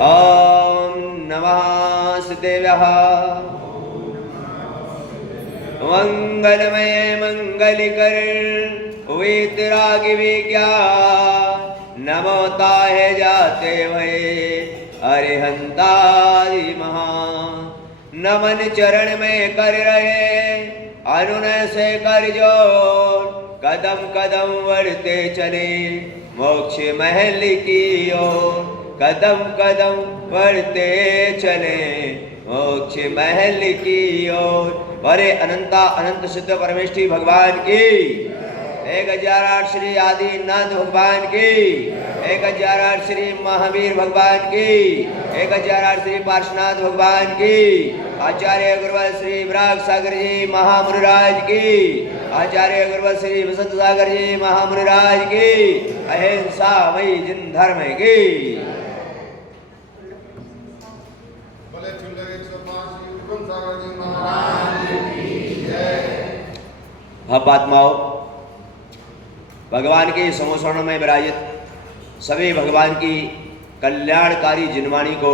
ओम नमः सिद्धेभ्यः। मंगलमय मंगलकर वीतरागी विज्ञान नमो ताहे जाते भये अरिहंतादि महा। नमन चरण में कर रहे अनुनय से कर जोड़, कदम कदम बढ़ते चले मोक्ष महल की ओर। कदम कदम बढ़ते चले मोक्ष महल की ओर। अरे अनंता अनंत सिद्ध परमेष्ठी भगवान की 1008 श्री आदिनाथ भगवान की 1008 श्री महावीर भगवान की 1008 श्री पार्श्वनाथ भगवान की। आचार्य गुरुवर श्री विराग सागर जी महामुनिराज की। आचार्य गुरुवर श्री वसंत सागर जी महामुनिराज की। अहिंसा मई जिन धर्म की। आत्माओं, भगवान के समोसरण में विराजित सभी भगवान की कल्याणकारी जिनवाणी को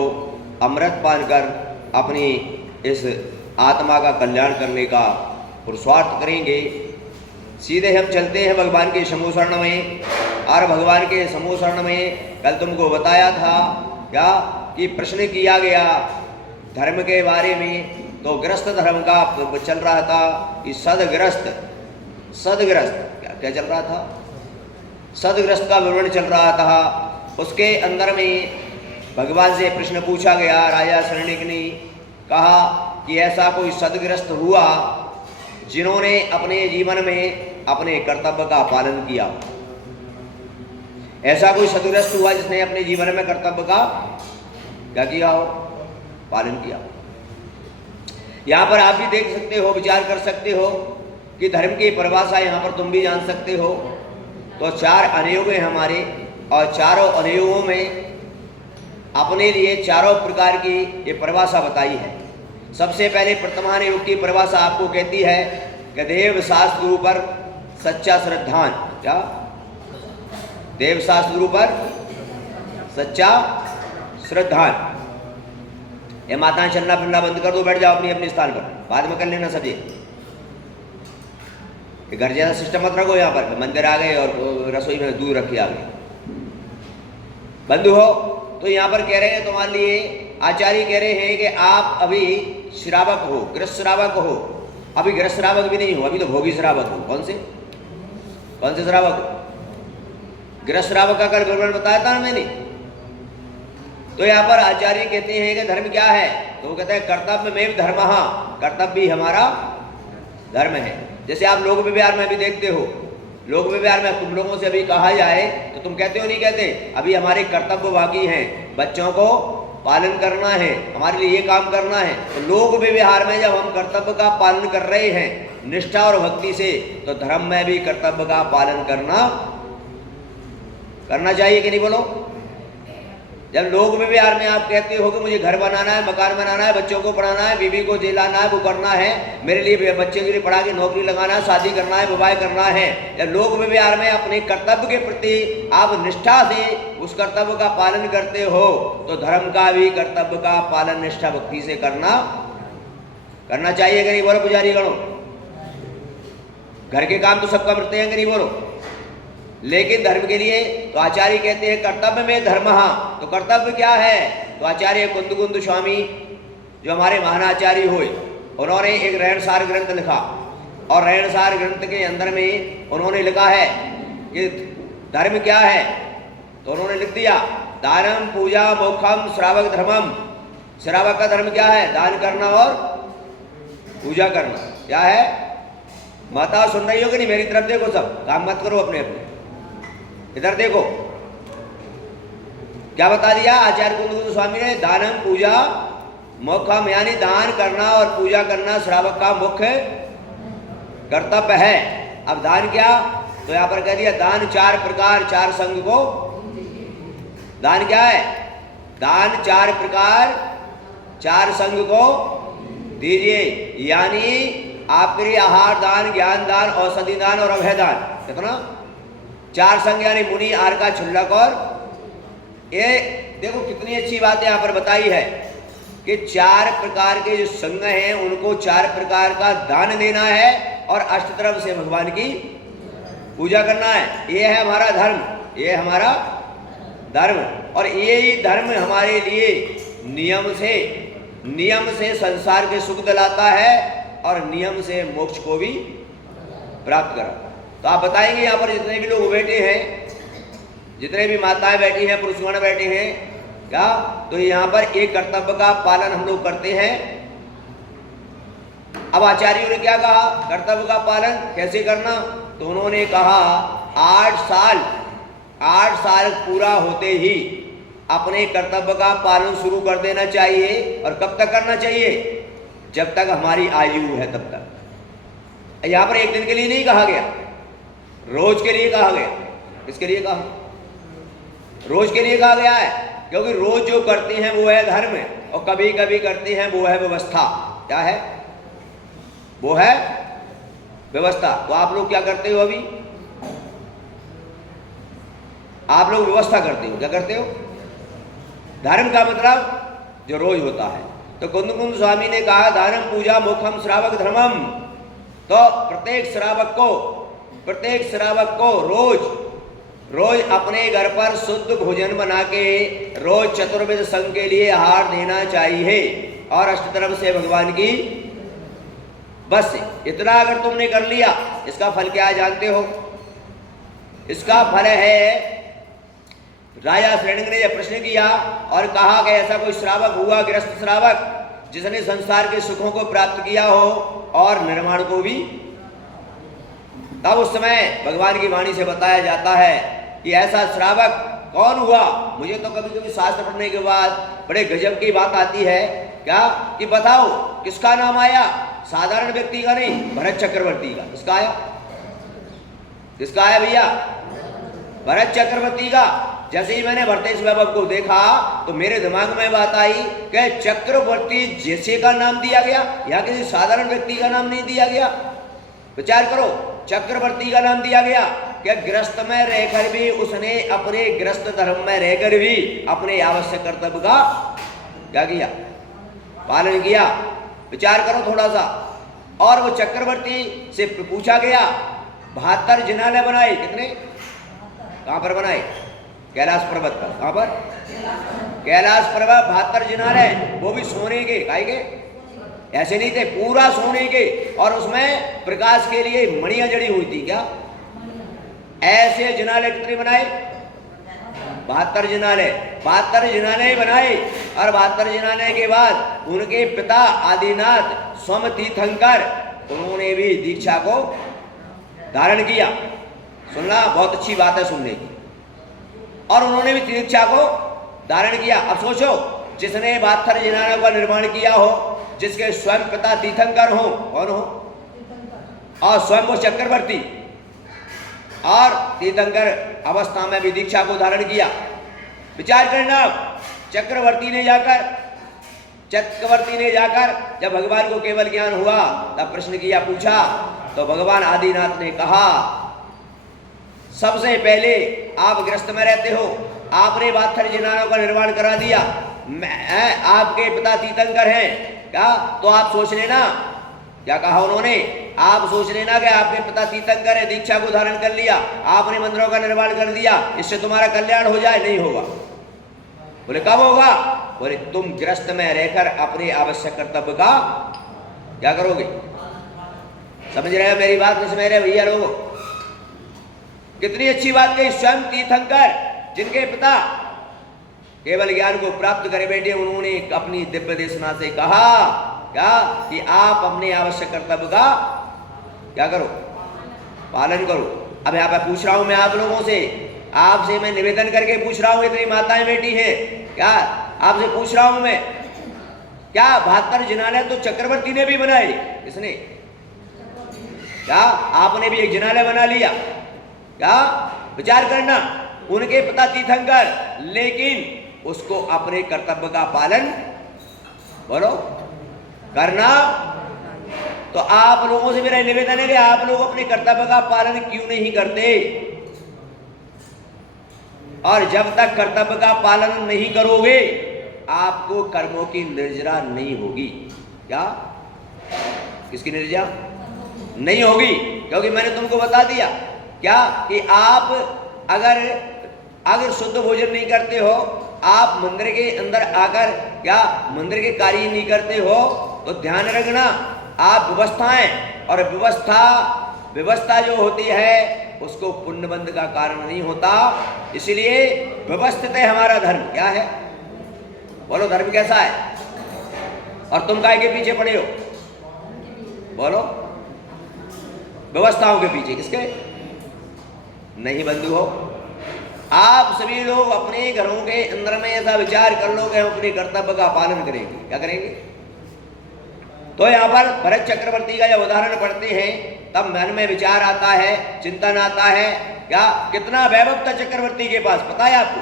अमृत पान कर अपनी इस आत्मा का कल्याण करने का पुरुषार्थ करेंगे। सीधे हम चलते हैं भगवान के समोसरण में। और भगवान के समोसरण में कल तुमको बताया था क्या कि प्रश्न किया गया धर्म के बारे में। तो ग्रस्त धर्म का चल रहा था कि सदग्रस्त क्या चल रहा था? सदग्रस्त का विवरण चल रहा था। उसके अंदर में भगवान से प्रश्न पूछा गया। राजा शरणिक ने कहा कि ऐसा कोई सदग्रस्त हुआ जिन्होंने अपने जीवन में अपने कर्तव्य का पालन किया। ऐसा कोई सदग्रस्त हुआ जिसने अपने जीवन में कर्तव्य का क्या किया हो? पालन किया। यहाँ पर आप भी देख सकते हो, विचार कर सकते हो कि धर्म की परिभाषा यहाँ पर तुम भी जान सकते हो। तो 4 अनुयोग हैं हमारे, और चारों अनुयोगों में अपने लिए चारों प्रकार की ये परिभाषा बताई है। सबसे पहले प्रथमानुयोग की परिभाषा आपको कहती है कि देव शास्त्र पर सच्चा श्रद्धान। क्या? देव शास्त्र पर सच्चा श्रद्धान। ये माताएं चलना फिरना बंद कर दो, बैठ जाओ अपनी अपने स्थान पर, बाद में कर लेना सभी। घर जैसा सिस्टम मत रखो यहाँ पर, मंदिर आ गए और रसोई में दूध रखी आ गए। बंधु हो तो यहाँ पर कह रहे हैं तुम्हारे लिए आचार्य कह रहे हैं कि आप अभी श्रावक हो, गृह श्रावक हो। अभी गृह श्रावक भी नहीं हो, अभी तो भोगी श्रावक हो। कौन से श्रावक? गृह श्रावक का कल विवरण बताया था मैंने। तो यहाँ पर आचार्य कहते हैं कि धर्म क्या है? तो वो कहते हैं कर्तव्य में धर्म। कर्तव्य भी हमारा धर्म है। जैसे आप लोक व्यवहार में भी देखते हो, लोक व्यवहार में तुम लोगों से अभी कहा जाए तो तुम कहते हो नहीं कहते? अभी हमारे कर्तव्य बाकी हैं, बच्चों को पालन करना है, हमारे लिए ये काम करना है। तो लोक व्यवहार में जब हम कर्तव्य का पालन कर रहे हैं निष्ठा और भक्ति से, तो धर्म में भी कर्तव्य का पालन करना चाहिए कि नहीं? बोलो। जब लोक व्यवहार में आप कहते हो कि मुझे घर बनाना है, मकान बनाना है, बच्चों को पढ़ाना है, बीवी को जिलाना है, वो करना है, मेरे लिए बच्चे के लिए पढ़ा के नौकरी लगाना है, शादी करना है, विवाह करना है। जब लोक व्यवहार में अपने कर्तव्य के प्रति आप निष्ठा से उस कर्तव्य का पालन करते हो, तो धर्म का भी कर्तव्य का पालन निष्ठा भक्ति से करना चाहिए कि नहीं? बोलो पुजारी गणों। घर के काम तो सब करते हैं कि नहीं? बोलो। लेकिन धर्म के लिए तो आचार्य कहते हैं कर्तव्य में धर्म। तो कर्तव्य क्या है? तो आचार्य कुंद स्वामी जो हमारे महानाचार्य हुए, उन्होंने एक रहनसार ग्रंथ लिखा, और रहनसार ग्रंथ के अंदर में उन्होंने लिखा है कि धर्म क्या है। तो उन्होंने लिख दिया दानम पूजा मोक्षम श्रावक धर्मम। श्रावक का धर्म क्या है? दान करना और पूजा करना। क्या है? माता सुन रही हो कि नहीं? मेरी तरफ देखो, सब काम मत करो अपने अपने, इधर देखो। क्या बता दिया आचार्य कुंद स्वामी ने? दानम पूजा मोक्षम, यानी दान करना और पूजा करना श्रावक का मुख्य कर्तव्य है। अब दान क्या? तो यहां पर कह दिया दान 4 प्रकार 4 संघ को। दान क्या है? दान 4 प्रकार 4 संघ को दीजिए, यानी आपके लिए आहार दान, ज्ञान दान, औषधि दान और अभय दान। कितना? 4 संघ, यानी मुनि, आर्का, क्षुल्लक और ये देखो कितनी अच्छी बात यहाँ पर बताई है कि 4 प्रकार के जो संघ हैं उनको 4 प्रकार का दान देना है और अष्टतरफ से भगवान की पूजा करना है। ये है हमारा धर्म, ये है हमारा धर्म। और यही धर्म हमारे लिए नियम से संसार के सुख दिलाता है और नियम से मोक्ष को भी प्राप्त करा। तो आप बताएंगे यहाँ पर जितने भी लोग बैठे हैं, जितने भी माताएं बैठी हैं, पुरुषगण बैठे हैं, क्या तो यहाँ पर एक कर्तव्य का पालन हम लोग करते हैं। अब आचार्यों ने क्या कहा, कर्तव्य का पालन कैसे करना, तो उन्होंने कहा 8 साल पूरा होते ही अपने कर्तव्य का पालन शुरू कर देना चाहिए। और कब तक करना चाहिए, जब तक हमारी आयु है तब तक। यहां पर एक दिन के लिए नहीं कहा गया, रोज के लिए कहा गया। किसके लिए कहा, रोज के लिए कहा गया है, क्योंकि रोज जो करते हैं वो है धर्म, और कभी कभी करते हैं वो है व्यवस्था। क्या है, वो है व्यवस्था। तो आप लोग क्या करते हो, अभी आप लोग व्यवस्था करते हो। क्या करते हो, धर्म का मतलब जो रोज होता है। तो कुंद स्वामी ने कहा धर्म पूजा मुखम श्रावक धर्मम। तो प्रत्येक श्रावक को रोज अपने घर पर शुद्ध भोजन बना के रोज चतुर्वेद संघ के लिए आहार देना चाहिए और अष्टतरफ से भगवान की। बस इतना अगर तुमने कर लिया, इसका फल क्या है जानते हो, इसका फल है, राजा श्रेणिक ने यह प्रश्न किया और कहा कि ऐसा कोई श्रावक हुआ, गृहस्थ श्रावक, जिसने संसार के सुखों को प्राप्त किया हो और निर्माण को भी। तब उस समय भगवान की वाणी से बताया जाता है कि ऐसा श्रावक कौन हुआ। मुझे तो कभी कभी शास्त्र पढ़ने के बाद बड़े गजब की बात आती है, क्या कि बताओ किसका नाम आया, साधारण व्यक्ति का नहीं, भरत चक्रवर्ती का। किसका आया, किसका आया भैया, भरत चक्रवर्ती का। जैसे ही मैंने भरतेश वैभव को देखा तो मेरे दिमाग में बात आई कि चक्रवर्ती जैसे का नाम दिया गया, या किसी साधारण व्यक्ति का नाम नहीं दिया गया। विचार करो, चक्रवर्ती का नाम दिया गया कि गृहस्थ में रहकर भी उसने अपने गृहस्थ धर्म में रहकर भी अपने आवश्यक कर्तव्य का क्या किया, पालन किया। विचार करो थोड़ा सा। और वो चक्रवर्ती से पूछा गया 72 जिनालय बनाए, कितने, कहां पर बनाए, कैलाश पर्वत पर। कहां पर, कैलाश पर्वत 72 जिनालय, वो भी सोने के। काहे के, ऐसे नहीं थे, पूरा सोने के, और उसमें प्रकाश के लिए मणियां जड़ी हुई थी। क्या, ऐसे जिनालय कितने बनाए, 72 जिनालय। 72 जिनालय बनाए और 72 जिनालय के बाद उनके पिता आदिनाथ स्वयं तीर्थंकर, उन्होंने भी दीक्षा को धारण किया। सुनना, बहुत अच्छी बात है सुनने की। और उन्होंने भी दीक्षा को धारण किया। अब सोचो, जिसने 72 जिनालयों का निर्माण किया हो, जिसके स्वयं पिता तीर्थंकर हो, कौन हो, और स्वयं वो चक्रवर्ती, और तीर्थंकर अवस्था में भी दीक्षा को धारण किया। विचार करना, चक्रवर्ती ने जाकर जब भगवान को केवल ज्ञान हुआ तब प्रश्न किया, पूछा, तो भगवान आदिनाथ ने कहा सबसे पहले आप गृहस्थ में रहते हो, आपने 72 जिनालयों का निर्माण करा दिया, आपके पिता तीर्थंकर हैं, क्या, तो आप सोच लेना। क्या कहा उन्होंने, आप सोच लेना कि आपके पिता तीर्थंकर है, दीक्षा को धारण कर लिया, आपने मंदिरों का निर्माण कर दिया, इससे तुम्हारा कल्याण हो जाए। नहीं होगा। बोले कब होगा, बोले तुम गृहस्थ में रहकर अपने आवश्यक कर्तव्य का क्या करोगे। समझ रहे हो मेरी बात, नहीं समझ रहे भैया लोगों, कितनी अच्छी बात कही। स्वयं तीर्थंकर, जिनके पिता केवल ज्ञान को प्राप्त करे बैठे, उन्होंने अपनी दिव्य देशना से कहा क्या, कि आप अपने आवश्यक कर्तव्य का क्या करो, पालन करो। अब यहाँ पे पूछ रहा हूं मैं आप लोगों से, आपसे मैं निवेदन करके पूछ रहा हूं, इतनी माताएं बैठी हैं, क्या आपसे पूछ रहा हूं मैं, क्या 72 जिनालय तो चक्रवर्ती ने भी बनाए, किसने, क्या आपने भी एक जिनालय बना लिया, क्या, विचार करना, उनके पिता तीर्थंकर, लेकिन उसको अपने कर्तव्य का पालन बोलो करना। तो आप लोगों से मेरा निवेदन है कि आप लोग अपने कर्तव्य का पालन क्यों नहीं करते। और जब तक कर्तव्य का पालन नहीं करोगे आपको कर्मों की निर्जरा नहीं होगी। क्या? किसकी निर्जरा नहीं होगी? क्योंकि मैंने तुमको बता दिया क्या कि आप अगर शुद्ध भोजन नहीं करते हो, आप मंदिर के अंदर आकर क्या मंदिर के कार्य नहीं करते हो, तो ध्यान रखना आप व्यवस्थाएं और व्यवस्था जो होती है उसको पुण्यबंध का कारण नहीं होता। इसलिए व्यवस्थित है हमारा धर्म। क्या है? बोलो, धर्म कैसा है? और तुम काहे के पीछे पड़े हो? बोलो, व्यवस्थाओं के पीछे। किसके? नहीं बंधु हो, आप सभी लोग अपने घरों के अंदर में ऐसा विचार कर लो कि हम अपने कर्तव्य का पालन करेंगे। क्या करेंगे? तो यहां पर भरत चक्रवर्ती का जब उदाहरण पढ़ते हैं तब मन में विचार आता है, चिंतन आता है। क्या कितना वैभव था चक्रवर्ती के पास, पता है आपको?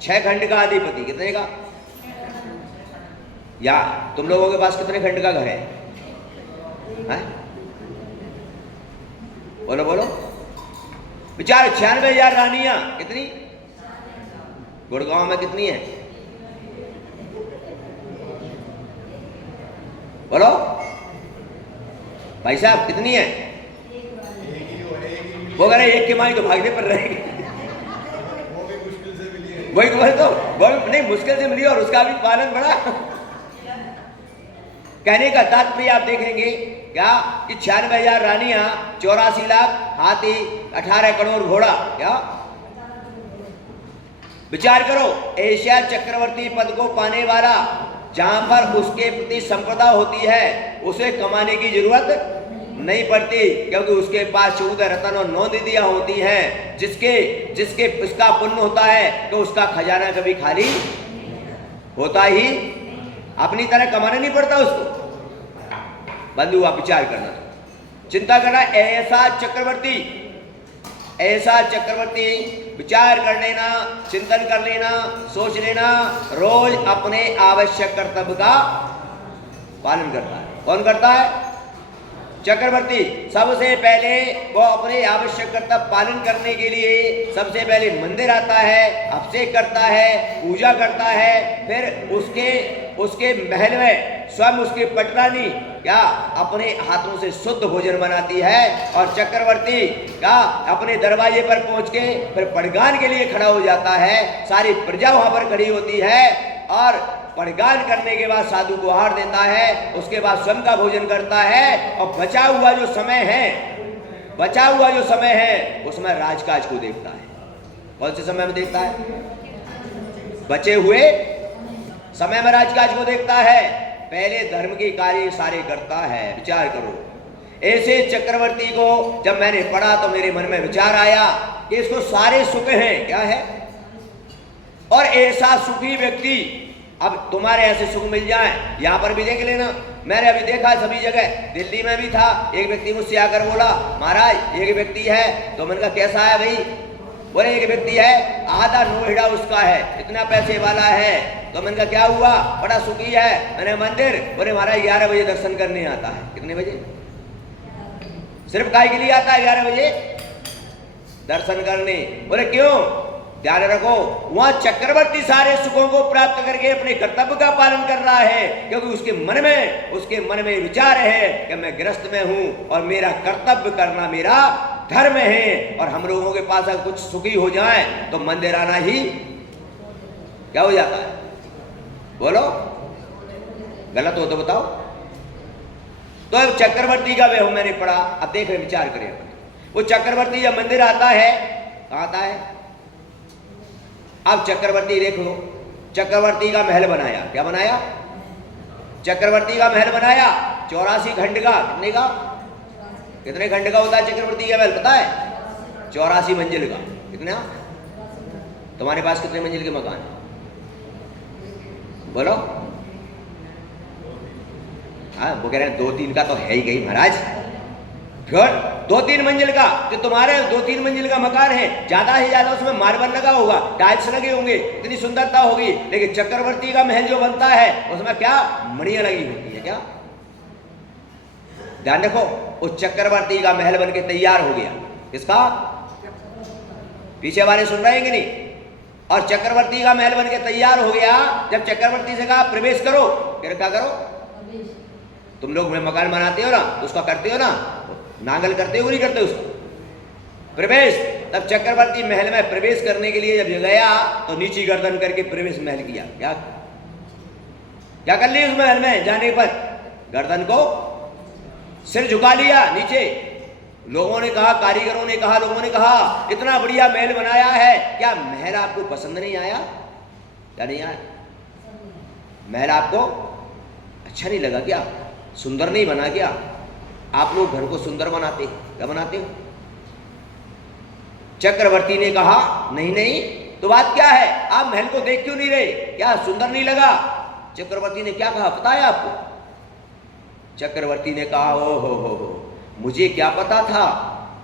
6 खंड का अधिपति। कितने का? या तुम लोगों के पास कितने खंड का घर है? बोलो बोलो। विचार 96,000 रानियां। कितनी? गुड़गांव में कितनी है? बोलो भाई साहब, कितनी है? वो कह रहे एक के माई तो भागने पर रहेगी। वही तो वो नहीं, मुश्किल से मिली और उसका भी पालन बड़ा। कहने का तात्पर्य आप देखेंगे क्या कि 96,000 रानियां, 84 लाख हाथी, 18 करोड़ घोड़ा। क्या विचार करो, एशिया चक्रवर्ती पद को पाने वाला जहां पर उसके प्रति संपदा होती है उसे कमाने की जरूरत नहीं पड़ती, क्योंकि उसके पास 14 रत्न और 9 निधियां होती हैं। जिसके उसका पुण्य होता है तो उसका खजाना कभी खाली होता ही, अपनी तरह कमाना नहीं पड़ता उसको। बंधु आप विचार करना, चिंता करना। ऐसा चक्रवर्ती विचार कर लेना, चिंतन कर लेना, सोच लेना, रोज अपने आवश्यक कर्तव्य का पालन करता है। कौन करता है? चक्रवर्ती। सबसे पहले वो अपने आवश्यक कर्तव्य पालन करने के लिए सबसे पहले मंदिर आता है, अभिषेक करता है, पूजा करता है, फिर उसके महल में स्वयं उसकी पटरानी क्या अपने हाथों से शुद्ध भोजन बनाती है। और चक्रवर्ती क्या अपने दरवाजे पर पहुंच के फिर पड़गान के लिए खड़ा हो जाता है। सारी प्रजा वहां पर खड़ी होती है और पड़गान करने के बाद साधु को आहार देता है, उसके बाद स्वयं का भोजन करता है। और बचा हुआ जो समय है उसमें राजकाज को देखता है। कौन से समय में देखता है? बचे हुए समय में राजकाज को देखता है। पहले धर्म के कार्य सारे करता है। विचार करो, ऐसे चक्रवर्ती को जब मैंने पढ़ा तो मेरे मन में विचार आया कि इसको सारे सुख हैं। क्या है? और ऐसा सुखी व्यक्ति, अब तुम्हारे ऐसे सुख मिल जाए, यहां पर भी देख लेना। मैंने अभी देखा सभी जगह, दिल्ली में भी था, एक व्यक्ति मुझसे आकर बोला, महाराज एक व्यक्ति है। तो मैंने कहा कैसा है भाई? बोले एक व्यक्ति है, आधा नोएडा उसका है, इतना पैसे वाला है। तो मैंने कहा क्या हुआ? बड़ा सुखी है। मैंने मंदिर, बोले महाराज 11 बजे दर्शन करने आता है। कितने बजे? सिर्फ काय के लिए आता है 11 बजे दर्शन करने। बोले क्यों? ध्यान रखो, वहां चक्रवर्ती सारे सुखों को प्राप्त करके अपने कर्तव्य का पालन कर रहा है, क्योंकि उसके मन में विचार है कि मैं गृहस्थ में हूं और मेरा कर्तव्य करना मेरा धर्म है। और हम लोगों के पास अगर कुछ सुखी हो जाए तो मंदिर आना ही क्या हो जाता है? बोलो, गलत हो तो बताओ। तो अब चक्रवर्ती का वह मैंने पढ़ा। अब देख रहे, विचार करें, वो चक्रवर्ती जब मंदिर आता है, कहां आता है? अब चक्रवर्ती देख लो, चक्रवर्ती का महल बनाया। क्या बनाया? चक्रवर्ती का महल बनाया 84 खंड का। कितने का? कितने खंड का होता है चक्रवर्ती का महल पता है? 84 मंजिल का। कितना? तुम्हारे पास कितने मंजिल के मकान? बोलो। हाँ, वो कह रहे हैं 2-3 का तो है ही गई महाराज। फिर 2-3 मंजिल का, तो तुम्हारे 2-3 मंजिल का मकान है, ज्यादा से ज्यादा उसमें मार्बल लगा होगा, टाइल्स लगे होंगे, इतनी सुंदरता होगी। लेकिन चक्रवर्ती का महल जो बनता है उसमें क्या मणियां लगी होती है? क्या? ध्यान रखो, उस चक्रवर्ती का महल बनके तैयार हो गया। किसका? पीछे वाले सुन रहे हैं कि नहीं? और चक्रवर्ती का महल बन के तैयार हो गया। जब चक्रवर्ती से कहा प्रवेश करो, क्या करो? तुम लोग में मकान बनाते हो ना, उसका करते हो ना, नांगल करते हो नहीं करते उसको प्रवेश। तब चक्रवर्ती महल में प्रवेश करने के लिए जब गया तो नीची गर्दन करके प्रवेश महल किया। क्या कर लिया? उस महल में जाने पर गर्दन को सिर झुका लिया नीचे। लोगों ने कहा, कारीगरों ने कहा, लोगों ने कहा इतना बढ़िया महल बनाया है, क्या महल आपको पसंद नहीं आया? क्या नहीं आया? महल आपको अच्छा नहीं लगा क्या? सुंदर नहीं बना क्या? आप लोग घर को सुंदर बनाते हैं, क्या बनाते हो? चक्रवर्ती ने कहा नहीं नहीं, तो बात क्या है? आप महल को देख क्यों नहीं रहे? क्या सुंदर नहीं लगा? चक्रवर्ती ने क्या कहा पता है आपको? चक्रवर्ती ने कहा ओ हो, मुझे क्या पता था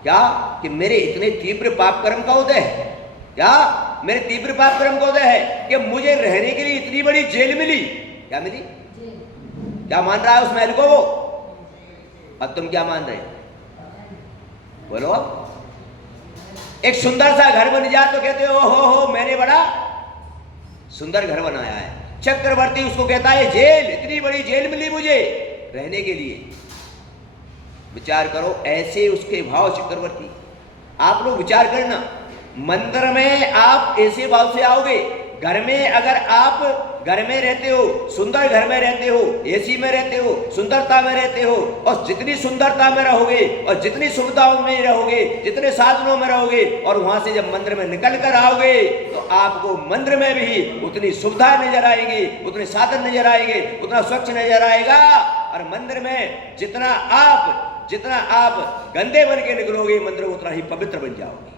क्या कि मेरे इतने तीव्र पाप कर्म का उदय है? क्या मेरे तीव्र पाप कर्म का उदय है कि मुझे रहने के लिए इतनी बड़ी जेल मिली? क्या मिली? क्या मान रहा है उस महल को वो? अब तुम क्या मान रहे बोलो? एक सुंदर सा घर बन जाए तो कहते हो हो मैंने बड़ा सुंदर घर बनाया है। चक्रवर्ती उसको कहता है जेल, इतनी बड़ी जेल मिली मुझे रहने के लिए। विचार करो ऐसे उसके भाव। चक्रवर्ती, आप लोग विचार करना, मंदिर में आप ऐसे भाव से आओगे, घर में अगर आप घर में रहते हो, सुंदर घर में रहते हो, एसी में रहते हो, सुंदरता में रहते हो, और जितनी सुंदरता में रहोगे और जितनी सुविधाओं में रहोगे, जितने साधनों में रहोगे, और वहां से जब मंदिर में निकल कर आओगे तो आपको मंदिर में भी उतनी सुविधा नजर आएगी, उतने साधन नजर आएंगे, उतना स्वच्छ नजर आएगा। और मंदिर में जितना आप गंदे बन के निकलोगे, मंदिर उतना ही पवित्र बन जाओगे।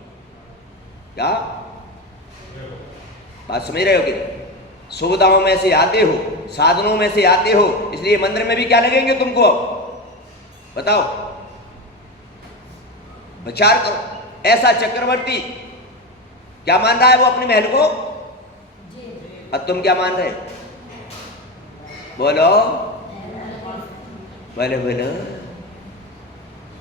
क्या बात समझ रहे हो? कि सुविधाओं में से आते हो, साधनों में से आते हो, इसलिए मंदिर में भी क्या लगेंगे तुमको? बताओ, विचार करो। ऐसा चक्रवर्ती क्या मान रहा है वो अपने महल को? और तुम क्या मान रहे हो? बोलो बोलो बोलो।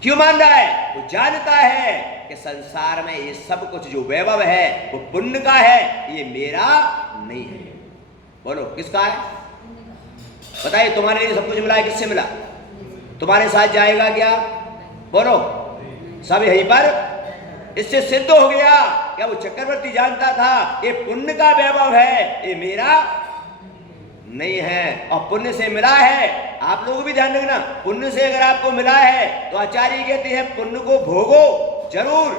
क्यों मान रहा है? वो जानता है कि संसार में ये सब कुछ जो वैभव है वो पुण्य का है, ये मेरा नहीं है। बोलो किसका है? बताइए, तुम्हारे लिए सब कुछ मिला है, किससे मिला? तुम्हारे साथ जाएगा क्या? बोलो, सब यहीं पर। इससे सिद्ध हो गया क्या वो चक्रवर्ती जानता था ये पुण्य का वैभव है, ये मेरा नहीं है, और पुण्य से मिला है। आप लोग भी ध्यान रखना, पुण्य से अगर आपको मिला है तो आचार्य कहते हैं पुण्य को भोगो जरूर,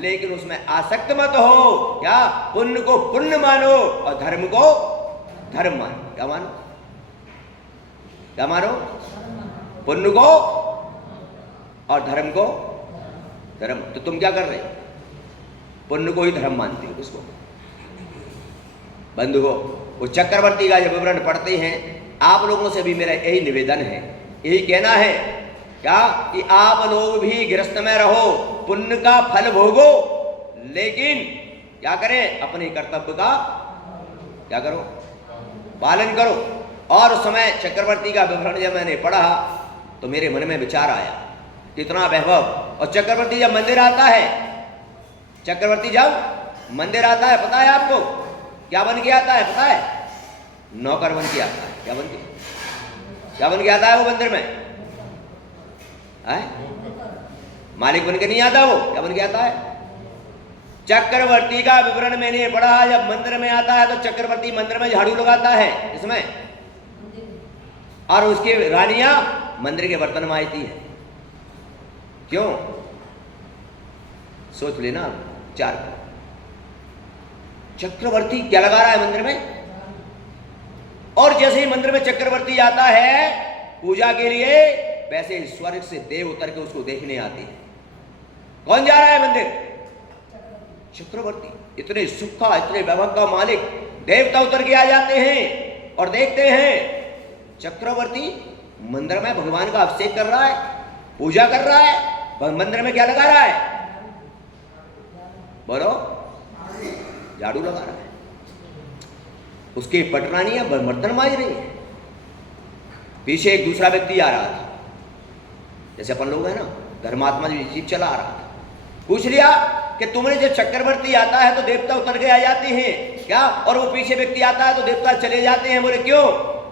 लेकिन उसमें आसक्त मत हो। क्या? पुण्य को पुण्य मानो और धर्म को धर्म मानो। क्या मानो? क्या मानो? पुण्य को और धर्म को धर्म। तो तुम क्या कर रहे हो? पुण्य को ही धर्म मानते हो। किसको? बंधुओं, वो चक्रवर्ती का जब विवरण पढ़ते हैं, आप लोगों से भी मेरा यही निवेदन है, यही कहना है क्या कि आप लोग भी गृहस्थ में रहो, पुण्य का फल भोगो, लेकिन क्या करें? अपने कर्तव्य का क्या करो? पालन करो। और उस समय चक्रवर्ती का विवरण जब मैंने पढ़ा तो मेरे मन में विचार आया, कितना वैभव। और चक्रवर्ती जब मंदिर आता है, चक्रवर्ती जब मंदिर आता है, पता है आपको क्या बन के आता है? पता है? नौकर बन के आता है। क्या बन के आता है वो मंदिर में? मालिक बन के नहीं आता वो। क्या बन के आता है? चक्रवर्ती का विवरण मैंने पढ़ा, जब मंदिर में आता है तो चक्रवर्ती मंदिर में झाड़ू लगाता है, इसमें, और उसकी रानियां मंदिर के बर्तन मांजती है। क्यों? सोच लेना, चार। चक्रवर्ती क्या लगा रहा है मंदिर में? और जैसे ही मंदिर में चक्रवर्ती आता है पूजा के लिए, वैसे ही स्वर्ग से देव उतर के उसको देखने आते हैं। कौन जा रहा है मंदिर? चक्रवर्ती। इतने सुख का, इतने वैभव का मालिक देवता उतर के आ जाते हैं और देखते हैं चक्रवर्ती मंदिर में भगवान का अभिषेक कर रहा है, पूजा कर रहा है। मंदिर में क्या लगा रहा है? बोलो, झाड़ू लगा रहा है। उसकी पटरानियां बर्तन मांज रही है। पीछे एक दूसरा व्यक्ति आ रहा था, जैसे अपन लोग है ना, धर्मात्मा जी जीप चला आ रहा था। पूछ लिया कि तुमने जब चक्रवर्ती आता है तो देवता उतर के आ जाते हैं, क्या, और वो पीछे व्यक्ति आता है तो देवता चले जाते हैं। बोले क्यों?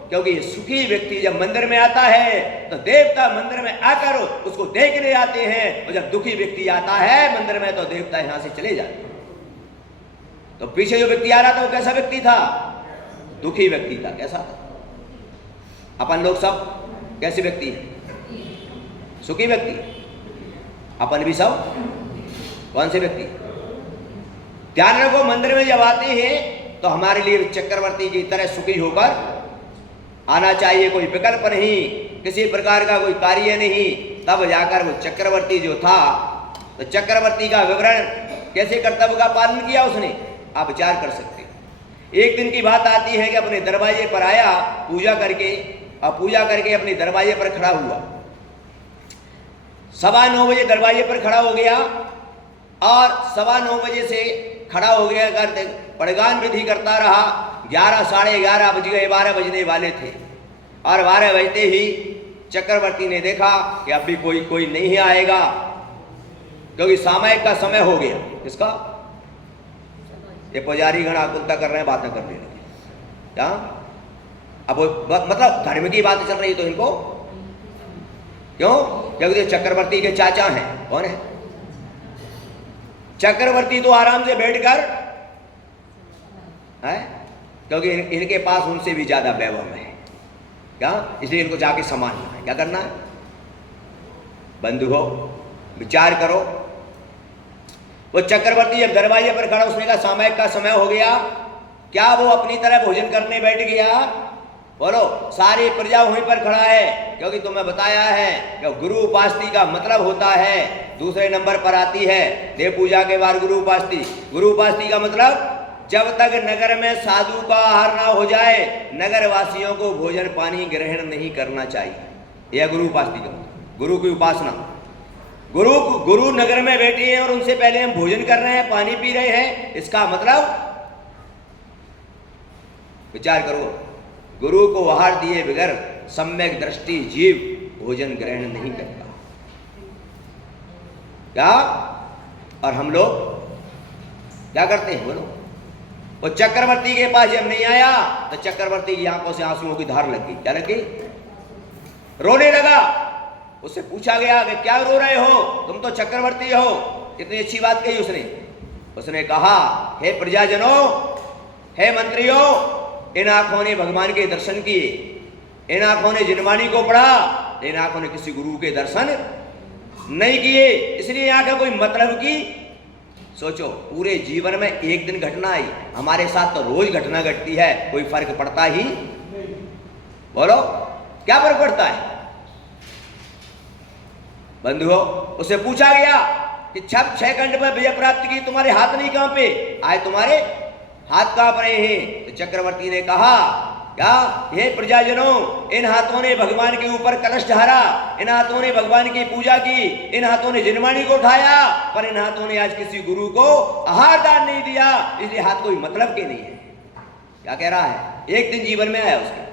क्योंकि सुखी व्यक्ति जब मंदिर में आता है तो देवता मंदिर में आकर उसको देखने आते हैं, और जब दुखी व्यक्ति आता है मंदिर में तो देवता यहां से चले जाते हैं। तो पीछे जो व्यक्ति आ रहा था वो कैसा व्यक्ति था? दुखी व्यक्ति था। कैसा था? अपन लोग सब कैसे व्यक्ति हैं? सुखी व्यक्ति। अपन भी सब कौन से व्यक्ति? ध्यान रखो, मंदिर में जब आते हैं तो हमारे लिए चक्रवर्ती की तरह सुखी होकर आना चाहिए, कोई विकल्प नहीं, किसी प्रकार का कोई कार्य नहीं। तब जाकर वो चक्रवर्ती जो था, तो चक्रवर्ती का विवरण कैसे कर्तव्य का पालन किया उसने, आप विचार कर सकते हैं। एक दिन की बात आती है कि अपने दरवाजे पर आया पूजा करके, और पूजा करके अपने दरवाजे पर खड़ा हुआ। 9:15 बजे दरवाजे पर खड़ा हो गया, और 9:15 बजे से खड़ा हो गया करते पड़गान विधि करता रहा। 11, 11:30 बज गए, 12 बजने वाले थे, और 12 बजते ही चक्रवर्ती ने देखा कि अब भी कोई नहीं आएगा, क्योंकि सामयिक का समय हो गया। किसका? ये पुजारी गण आकुलता कर रहे हैं, बातें करने लगे। क्या? अब मतलब धर्म की बात चल रही तो इनको क्यों? क्योंकि ये चक्रवर्ती के चाचा हैं। कौन है? चक्रवर्ती तो आराम से बैठकर है, क्योंकि इनके पास उनसे भी ज्यादा वैभव है। क्या? इसलिए इनको जाके संभालना है। क्या करना है? बंधुओं, विचार करो। वो चक्रवर्ती जब दरवाजे पर खड़ा, उसने कहा सामयिक का समय हो गया। क्या वो अपनी तरह भोजन करने बैठ गया? बोलो, सारी प्रजा वहीं पर खड़ा है, क्योंकि तुम्हें बताया है कि गुरु उपासती का मतलब होता है। दूसरे नंबर पर आती है देव पूजा के बाद गुरु उपासती। गुरु उपासती का मतलब जब तक नगर में साधु का आहार ना हो जाए, नगर वासियों को भोजन पानी ग्रहण नहीं करना चाहिए। यह गुरु उपासती का मतलब, गुरु की उपासना। गुरु नगर में बैठे हैं और उनसे पहले हम भोजन कर रहे हैं, पानी पी रहे हैं, इसका मतलब विचार करो। गुरु को आहार दिए बगैर सम्यक दृष्टि जीव भोजन ग्रहण नहीं करता। क्या? और हम लोग क्या करते हैं? बोलो। वो चक्रवर्ती के पास जब नहीं आया तो चक्रवर्ती की आंखों से आंसुओं की धार लग गई। क्या लगी? रोने लगा। उससे पूछा गया कि क्या रो रहे हो, तुम तो चक्रवर्ती हो। कितनी अच्छी बात कही उसने। उसने कहा, हे प्रजाजनों, हे मंत्रियों, इन आंखों ने भगवान के दर्शन किए, इन आंखों ने जिनवाणी को पढ़ा, इन आंखों ने किसी गुरु के दर्शन नहीं किए। इसलिए यहाँ का कोई मतलब की सोचो, पूरे जीवन में एक दिन घटना आई, हमारे साथ तो रोज घटना घटती है, कोई फर्क पड़ता ही? बोलो, क्या फर्क पड़ता है? बंधुओं, उससे पूछा गया कि 6 खंड में विजय प्राप्त की, तुम्हारे हाथ नहीं कांपे? आज तुम्हारे हाथ कांप रहे हैं। तो चक्रवर्ती ने कहा, क्या? हे प्रजाजनों, इन हाथों ने भगवान के ऊपर कलश ढारा, इन हाथों ने भगवान की पूजा की, इन हाथों ने जिनवाणी को उठाया, पर इन हाथों ने आज किसी गुरु को आहार दान नहीं दिया, इसलिए हाथ कोई मतलब के नहीं है। क्या कह रहा है? एक दिन जीवन में आया उसके।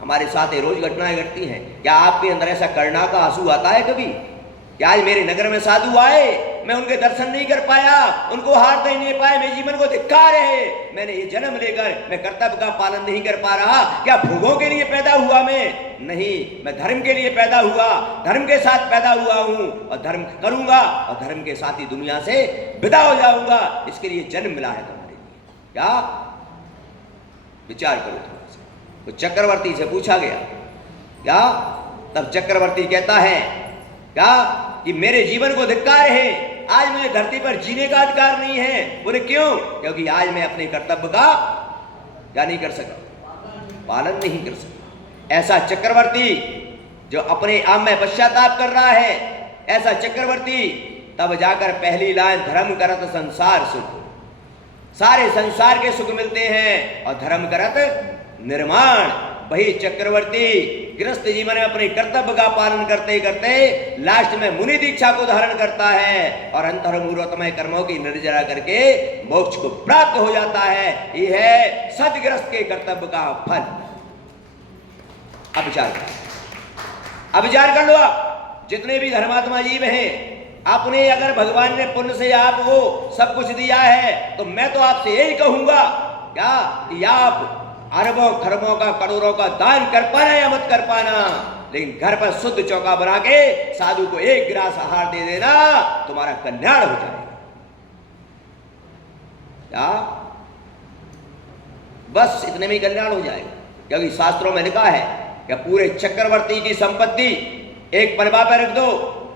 हमारे साथ ये रोज घटनाएं घटती हैं। क्या आपके अंदर ऐसा करुणा का आंसू आता है कभी? क्या आज मेरे नगर में साधु आए, मैं उनके दर्शन नहीं कर पाया, उनको हाथ दे नहीं पाए, मेरे जीवन को धिक्कार है, मैंने ये जन्म लेकर मैं कर्तव्य का पालन नहीं कर पा रहा। क्या भोगों के लिए पैदा हुआ मैं? नहीं, मैं धर्म के लिए पैदा हुआ, धर्म के साथ पैदा हुआ हूं, और धर्म करूंगा, और धर्म के साथ ही दुनिया से विदा हो जाऊंगा। इसके लिए जन्म मिला है तुम्हारे लिए। क्या? विचार करो थोड़ा सा। तो चक्रवर्ती से पूछा गया, क्या? तब चक्रवर्ती कहता है, क्या? कि मेरे जीवन को धिक्कार है, आज मुझे धरती पर जीने का अधिकार नहीं है। बोले क्यों? क्योंकि आज मैं अपने कर्तव्य का क्या नहीं कर सका? पालन नहीं कर सका। ऐसा चक्रवर्ती जो अपने आप में पश्चाताप कर रहा है, ऐसा चक्रवर्ती तब जाकर पहली लाइन धर्म करत संसार सुख, सारे संसार के सुख मिलते हैं, और धर्म करत निर्माण। वही चक्रवर्ती गृहस्थ जीवन में अपने कर्तव्य का पालन करते करते लास्ट में मुनि दीक्षा को धारण करता है, और अंतर्मूर्तमय कर्मों की निर्जरा करके मोक्ष को प्राप्त हो जाता है। यह है सदगृहस्थ के कर्तव्य का फल। अब विचार कर लो, आप जितने भी धर्मात्मा जीव हैं, आपने अगर भगवान ने पुण्य से आपको सब कुछ दिया है तो मैं तो आपसे यही कहूंगा क्या कि आप अरबों खरबों का करोड़ों का दान कर पाना या मत कर पाना, लेकिन घर पर शुद्ध चौका बना के साधु को एक गिलास आहार दे देना, तुम्हारा कल्याण हो जाएगा। क्या बस इतने में ही कल्याण हो जाएगा, क्योंकि शास्त्रों में लिखा है कि पूरे चक्रवर्ती की संपत्ति एक पनवा पर रख दो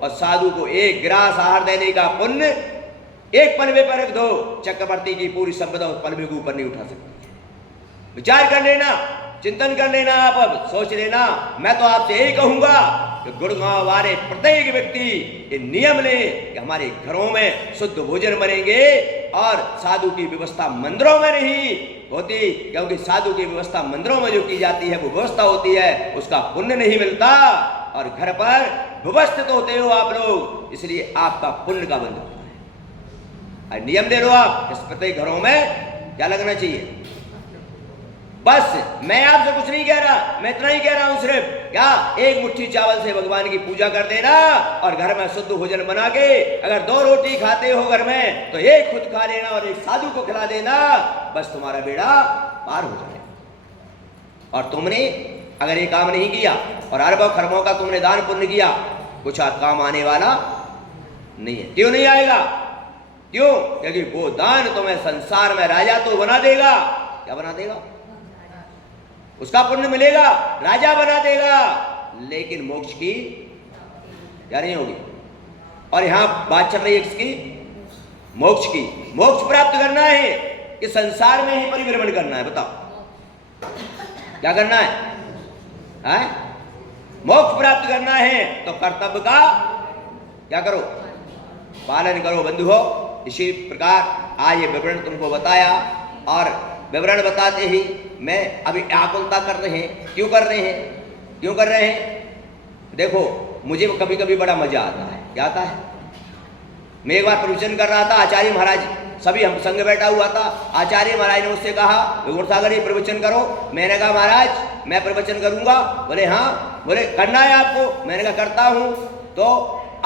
और साधु को एक गिलास आहार देने का पुण्य एक पनवे पर रख दो, चक्रवर्ती की पूरी संपदा उस पनवे के ऊपर नहीं उठा सकती। विचार कर लेना, चिंतन कर लेना, आप अब सोच लेना। मैं तो आपसे यही कहूंगा कि गुड़गांव वाले प्रत्येक व्यक्ति ये नियम ले कि हमारे घरों में शुद्ध भोजन बनेंगे और साधु की व्यवस्था मंदिरों में नहीं होती, क्योंकि साधु की व्यवस्था मंदिरों में जो की जाती है वो व्यवस्था होती है, उसका पुण्य नहीं मिलता। और घर पर व्यवस्थित होते हो आप लोग, इसलिए आपका पुण्य का बंध होता है। नियम ले लो आप, इस प्रत्येक घरों में क्या लगना चाहिए। बस मैं आपसे कुछ नहीं कह रहा, मैं इतना ही कह रहा हूं सिर्फ क्या एक मुट्ठी चावल से भगवान की पूजा कर देना और घर में शुद्ध भोजन बना के अगर 2 रोटी खाते हो घर में तो एक खुद खा लेना और एक साधु को खिला देना, बस तुम्हारा बेड़ा पार हो जाएगा। और तुमने अगर ये काम नहीं किया और अरबों खरबों का तुमने दान पुण्य किया, कुछ काम आने वाला नहीं है। क्यों नहीं आएगा? क्यों? क्योंकि वो दान तुम्हें संसार में राजा तो बना देगा। क्या बना देगा? उसका पुण्य मिलेगा, राजा बना देगा, लेकिन मोक्ष की क्या नहीं होगी। और यहां बात चल रही है किसकी? मोक्ष की। मोक्ष प्राप्त करना है कि संसार में ही परिभ्रमण करना है? बताओ क्या करना है? मोक्ष प्राप्त करना है तो कर्तव्य का क्या करो? पालन करो बंधु हो। इसी प्रकार आज ये विवरण तुमको बताया और विवरण बताते ही मैं अभी आकुलता कर रहे हैं। क्यों कर रहे हैं? क्यों कर रहे हैं? देखो मुझे कभी कभी बड़ा मजा आता है। क्या आता है? मैं एक बार प्रवचन कर रहा था, आचार्य महाराज सभी हम संग बैठा हुआ था। आचार्य महाराज ने मुझसे कहा विगुण सागर ये प्रवचन करो। मैंने कहा महाराज मैं प्रवचन करूंगा। बोले हाँ। बोले करना है आपको? मैंने कहा करता हूं। तो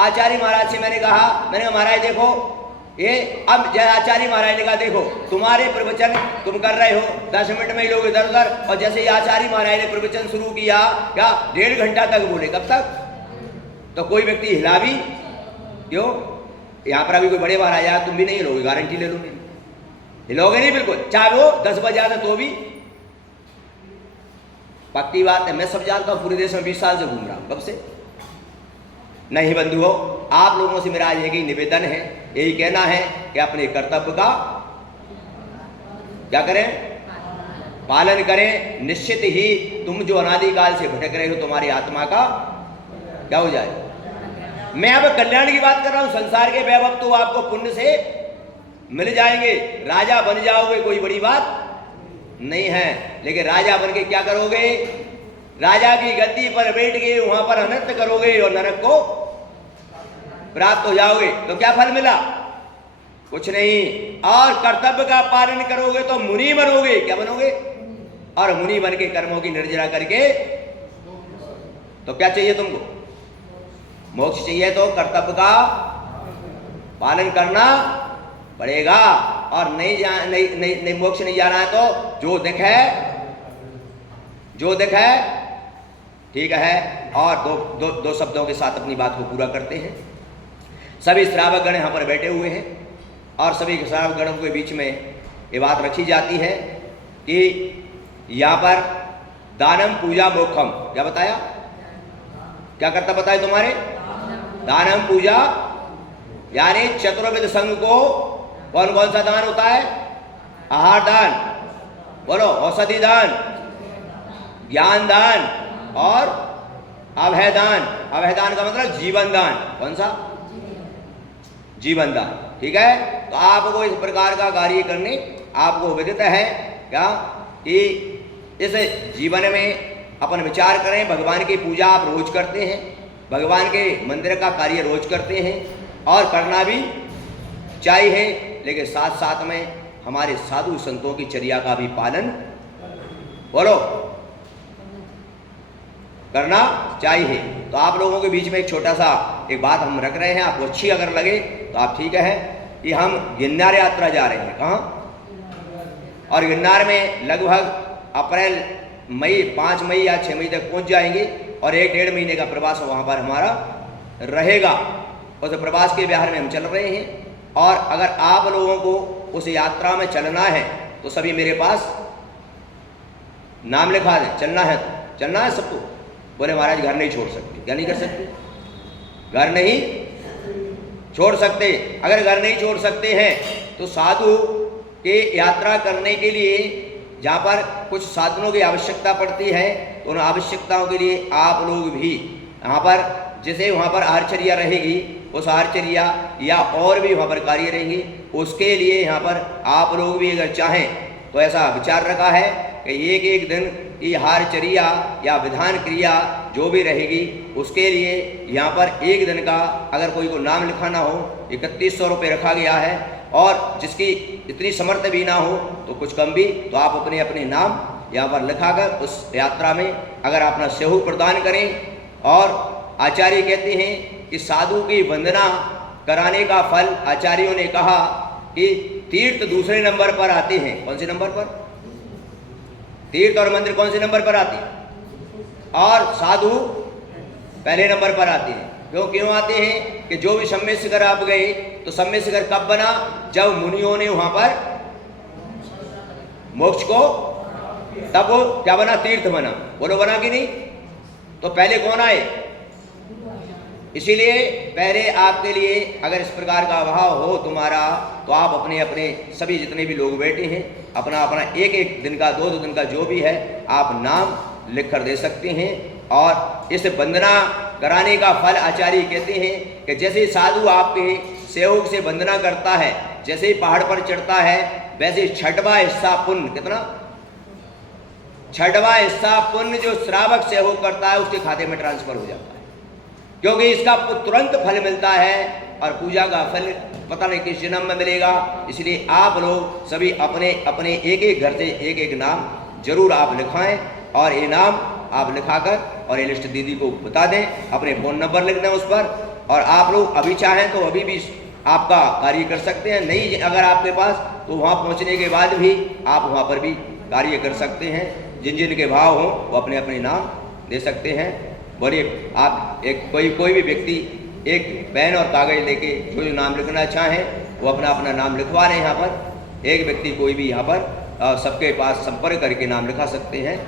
आचार्य महाराज से मैंने कहा महाराज देखो ये अब आचार्य महाराज ने कहा देखो तुम्हारे प्रवचन तुम कर रहे हो 10 मिनट में ही लोग इधर उधर, और जैसे ही आचार्य महाराज ने प्रवचन शुरू किया क्या 1.5 घंटा तक बोले। कब तक? तो कोई व्यक्ति हिला भी क्यों? यहाँ पर अभी कोई बड़े महाराज आया, तुम भी नहीं हिलोगे, गारंटी ले लो मेरी, हिलोगे नहीं बिल्कुल, चाहे वो 10 बजे आता तो भी। पक्की बात है, मैं सब जानता हूँ, पूरे देश में 20 साल से घूम रहा हूँ। कब से? नहीं बंधु हो, आप लोगों से मेरा आज यही निवेदन है, यही कहना है कि अपने कर्तव्य का क्या करें? पालन करें। निश्चित ही तुम जो अनादिकाल से भटक रहे हो तुम्हारी आत्मा का क्या हो जाए। मैं अब कल्याण की बात कर रहा हूं। संसार के वैभव तो आपको पुण्य से मिल जाएंगे, राजा बन जाओगे, कोई बड़ी बात नहीं है। लेकिन राजा बन के क्या करोगे? राजा की गद्दी पर बैठ के वहां पर अनर्थ करोगे और नरक को प्राप्त हो जाओगे। तो क्या फल मिला? कुछ नहीं। और कर्तव्य का पालन करोगे तो मुनि बनोगे। क्या बनोगे? और मुनि बन के कर्मों की निर्जरा करके तो क्या चाहिए तुमको? मोक्ष चाहिए तो कर्तव्य का पालन करना पड़ेगा। और नहीं मोक्ष नहीं जाना है तो जो दिखे ठीक है। और दो शब्दों के साथ अपनी बात को पूरा करते हैं। सभी श्रावक गण यहाँ पर बैठे हुए हैं और सभी श्रावक गणों के बीच में ये बात रखी जाती है कि यहाँ पर दानम पूजा मोक्षम। क्या बताया? क्या करता बताए तुम्हारे? दानम पूजा यानी चतुर्विध संघ को कौन कौन सा दान होता है? आहार दान, बोलो, औषधि दान, ज्ञान दान और अभय दान। अभय दान का मतलब जीवन दान। कौन सा? जीवन दान। ठीक है। तो आपको इस प्रकार का कार्य करने आपको विदित है क्या कि इस जीवन में अपन विचार करें। भगवान की पूजा आप रोज करते हैं, भगवान के मंदिर का कार्य रोज करते हैं और करना भी चाहिए, लेकिन साथ साथ में हमारे साधु संतों की चर्या का भी पालन बोलो करना चाहिए। तो आप लोगों के बीच में एक छोटा सा एक बात हम रख रहे हैं, आपको अच्छी अगर लगे तो आप ठीक है, कि हम गिरनार यात्रा जा रहे हैं। कहाँ? और गिरनार में लगभग अप्रैल मई 5 मई या 6 मई तक पहुंच जाएंगे और 1-1.5 महीने का प्रवास वहाँ पर हमारा रहेगा। उस प्रवास के बिहार में हम चल रहे हैं, और अगर आप लोगों को उस यात्रा में चलना है तो सभी मेरे पास नाम लिखा दें। चलना है तो चलना है सबको। बोले महाराज घर नहीं छोड़ सकते। क्या नहीं कर सकते? घर नहीं छोड़ सकते। अगर घर नहीं छोड़ सकते हैं तो साधु के यात्रा करने के लिए जहाँ पर कुछ साधनों की आवश्यकता पड़ती है, तो उन आवश्यकताओं के लिए आप लोग भी यहाँ पर, जैसे वहाँ पर आहारचर्या रहेगी, उस आहारचर्या या और भी वहाँ पर कार्य रहेंगे, उसके लिए यहाँ पर आप लोग भी अगर चाहें तो ऐसा विचार रखा है कि एक दिन की आहारचर्या या विधान क्रिया जो भी रहेगी, उसके लिए यहाँ पर एक दिन का अगर कोई को नाम लिखाना हो 3100 रुपये रखा गया है, और जिसकी इतनी समर्थ भी ना हो तो कुछ कम भी, तो आप अपने अपने नाम यहाँ पर लिखाकर उस यात्रा में अगर अपना सहयोग प्रदान करें। और आचार्य कहते हैं कि साधु की वंदना कराने का फल, आचार्यों ने कहा कि तीर्थ दूसरे नंबर पर आते हैं। कौन से नंबर पर? तीर्थ और मंदिर कौन से नंबर पर आते हैं? और साधु पहले नंबर पर आते हैं। क्यों आते हैं? कि जो भी सम्य शिखर आप गए, तो सम्य शिखर कब बना? जब मुनियों ने वहां पर मोक्ष को, तब वो क्या बना? तीर्थ बना। बोलो बना कि नहीं? तो पहले कौन आए? इसीलिए पहले आपके लिए अगर इस प्रकार का अभाव हो तुम्हारा, तो आप अपने अपने सभी जितने भी लोग बैठे हैं, अपना अपना एक दिन का 2 दिन का जो भी है आप नाम लिख कर दे सकते हैं। और इस वंदना कराने का फल आचार्य कहते हैं कि जैसे साधु आपके सहयोग से वंदना करता है, जैसे ही पहाड़ पर चढ़ता है, वैसे 6वां हिस्सा पुण्य, कितना? 6वां हिस्सा पुण्य जो श्रावक सहयोग करता है उसके खाते में ट्रांसफर हो जाता है, क्योंकि इसका तुरंत फल मिलता है और पूजा का फल पता नहीं किस जन्म में मिलेगा। इसलिए आप लोग सभी अपने अपने एक घर से एक नाम जरूर आप लिखाएं, और ये नाम आप लिखाकर और ये लिस्ट दीदी को बता दें, अपने फ़ोन नंबर लिख दें उस पर। और आप लोग अभी चाहें तो अभी भी आपका कार्य कर सकते हैं, नहीं अगर आपके पास, तो वहाँ पहुँचने के बाद भी आप वहाँ पर भी कार्य कर सकते हैं। जिन जिन के भाव हों वो अपने अपने नाम दे सकते हैं। बोलिए आप कोई भी व्यक्ति एक पेन और कागज लेके जो नाम लिखना चाहें वो अपना अपना नाम लिखवा लें। यहाँ पर एक व्यक्ति कोई भी यहाँ पर सबके पास संपर्क करके नाम लिखा सकते हैं।